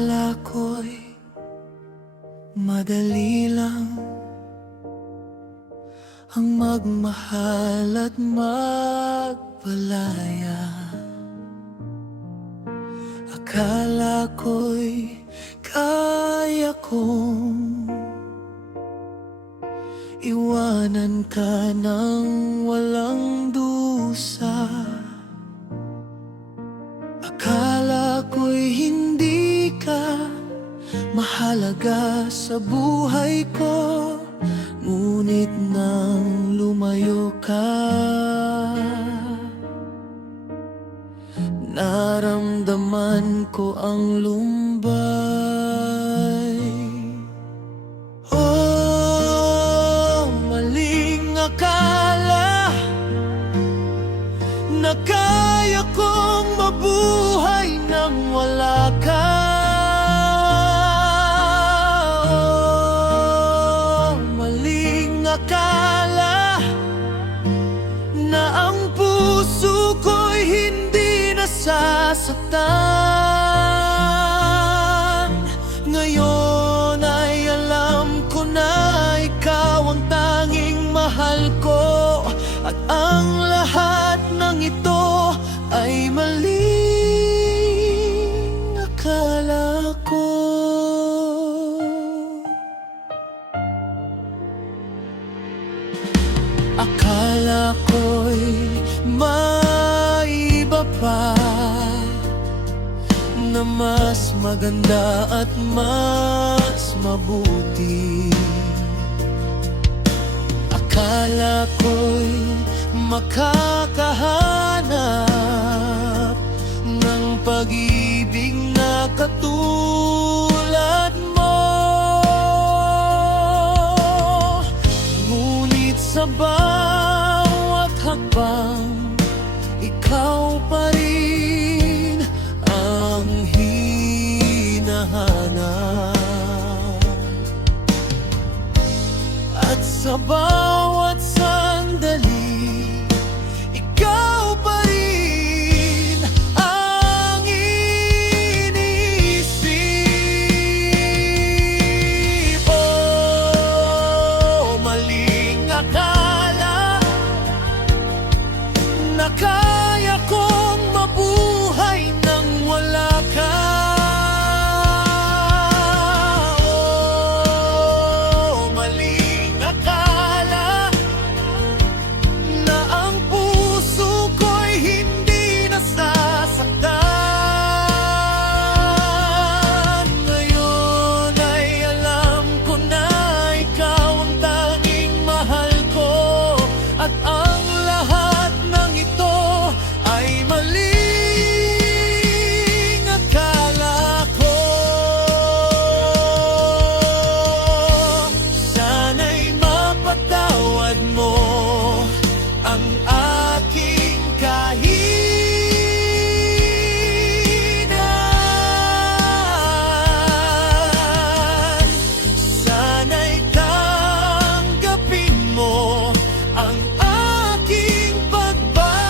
Akala ko'y madali lang ang magmahal at magpalaya. Akala ko'y kaya kong iwanan ka ng walang dusa. Akala ko'y hindi ka mahalaga sa buhay ko, ngunit nang lumayo ka, naramdaman ko ang lumbay. Oh, maling akala na kaya kong mabuhay nang wala ka. Oh, maling akala na ang puso ko'y hindi nasasaktan. Ngayon ay alam ko na ikaw ang tanging mahal ko, at ang lahat ng ito ay maling akala ko. Akala ko'y may iba pa na mas maganda at mas mabuti. Akala ko'y makakahanap ng pag-ibig na katulad mo, ngunit sa bawat hakbang ikaw pa rin ang hinahanap. At sa bawat sandali, ikaw pa rin ang iniisip. Oh, maling akala na kaya kong mabuhay nang wala ka. Oh, maling akala na ang puso ko'y hindi nasasaktan. Ngayon ay alam ko na ikaw ang tanging mahal ko, at ang lahat ng ito ay maling akala ko. Sana'y mapatawad mo ang aking kahinaan. Sana'y tanggapin mo ang aking pagbabalik.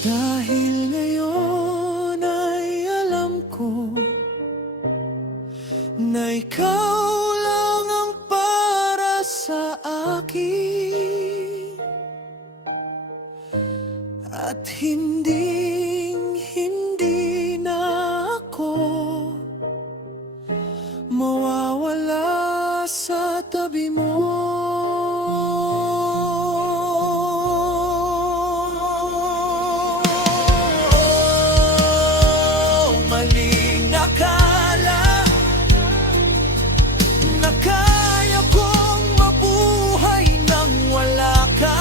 Dahil ngayon ay alam ko na ikaw lang ang para sa akin, at hindi na ako mawawala sa tabi mo. Oh, maling akala na kaya kong mabuhay nang wala ka.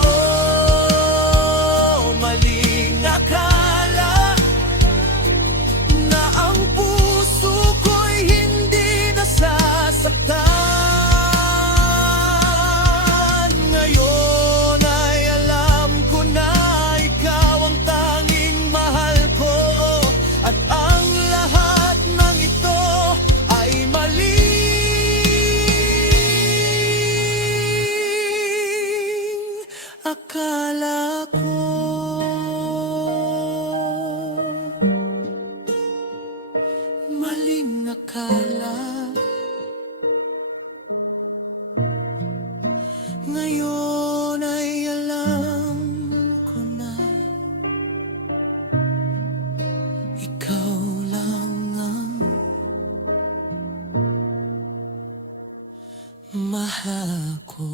Oh, maling akala na ang puso ko'y hindi nasasaktan. Ngayon ay alam ko na ikaw lang ang mahal ko.